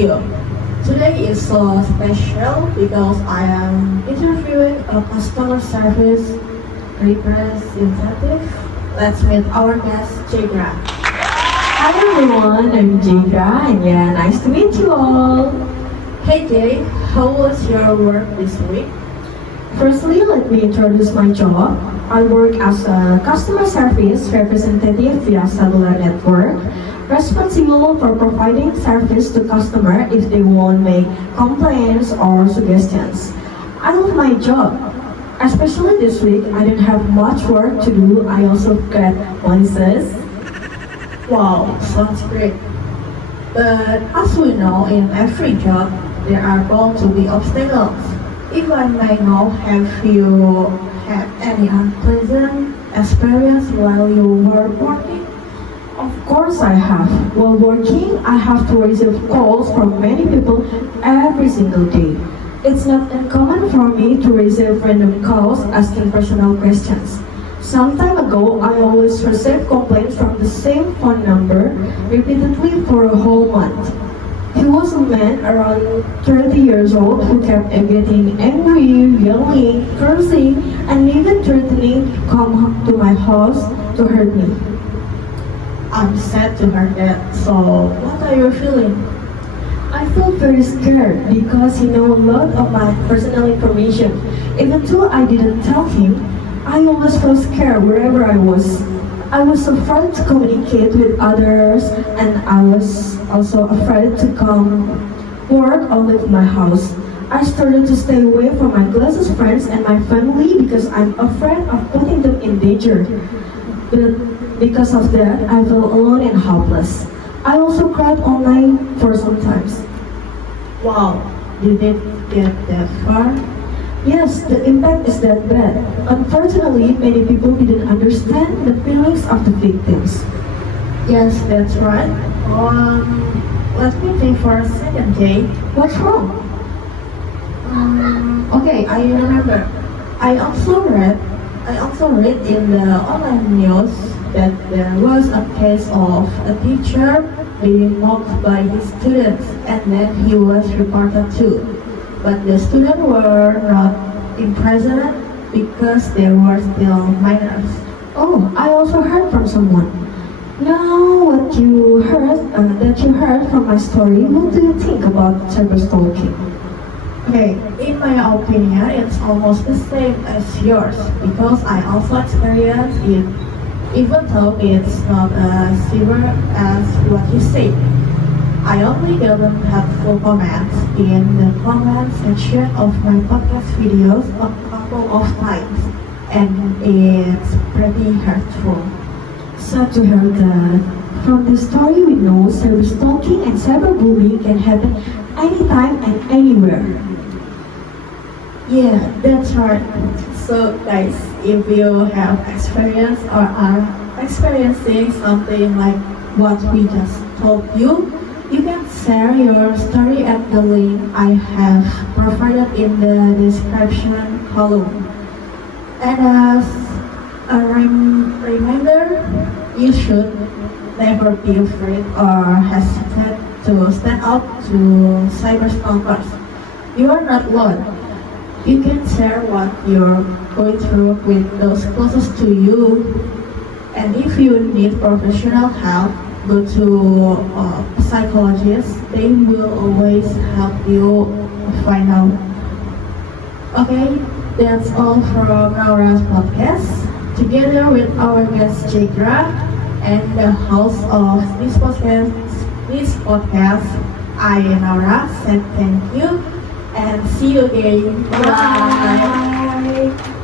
video. Today is so special because I am interviewing a customer service representative. Let's meet our guest, Jagra. Hi everyone, I'm Jagra and yeah, nice to meet you all. Hey Jay, how was your work this week? Firstly, let me introduce my job. I work as a customer service representative via cellular network, responsible for providing service to customers if they want make complaints or suggestions. I love my job. Especially this week, I didn't have much work to do. I also get bonuses. Wow, sounds great. But as we know, in every job, there are bound to be obstacles. If I may know, have you had any unpleasant experience while you were working? Of course I have. While working, I have to receive calls from many people every single day. It's not uncommon for me to receive random calls asking personal questions. Some time ago, I always received complaints from the same phone number repeatedly for a whole month. He was a man around 30 years old who kept getting angry, yelling, cursing, and even threatening to come to my house to hurt me. I'm sad to hear that. So, what are you feeling? I felt very scared because he knew a lot of my personal information. Even though I didn't tell him, I always felt scared wherever I was. I was afraid to communicate with others, and I was also afraid to come work or leave my house. I started to stay away from my closest friends and my family because I'm afraid of putting them in danger. But because of that, I felt alone and helpless. I also cried online for some times. Wow, did it get that far? Yes, the impact is that bad. Unfortunately, many people didn't understand the feelings of the victims. Yes, that's right. Let me think for a second, Jay. What's wrong? Okay, I remember. I also read in the online news that there was a case of a teacher being mocked by his students, and then he was reported too. But the students were not imprisoned because they were still minors. Oh, I also heard from someone. Now, what you heard, that you heard from my story, what do you think about cyberstalking? Okay, in my opinion, it's almost the same as yours because I also experienced it, even though it's not as severe as what you say. I only gotten helpful comments in the comment section of my podcast videos a couple of times, and it's pretty hurtful. Sad to hear that. From the story we know, cyberstalking and cyberbullying can happen anytime and anywhere. Yeah, that's right. So guys, if you have experienced or are experiencing something like what we just told you, you can share your story at the link I have provided in the description column. And as a reminder, you should never be afraid or hesitate to stand up to cyberstalkers. You are not alone. You can share what you're going through with those closest to you. And if you need professional help, go to a psychologist. They will always help you find out. Okay, that's all from Naura's podcast. Together with our guest Jagra and the host of this podcast, I Naura said thank you and see you again. Bye. Bye.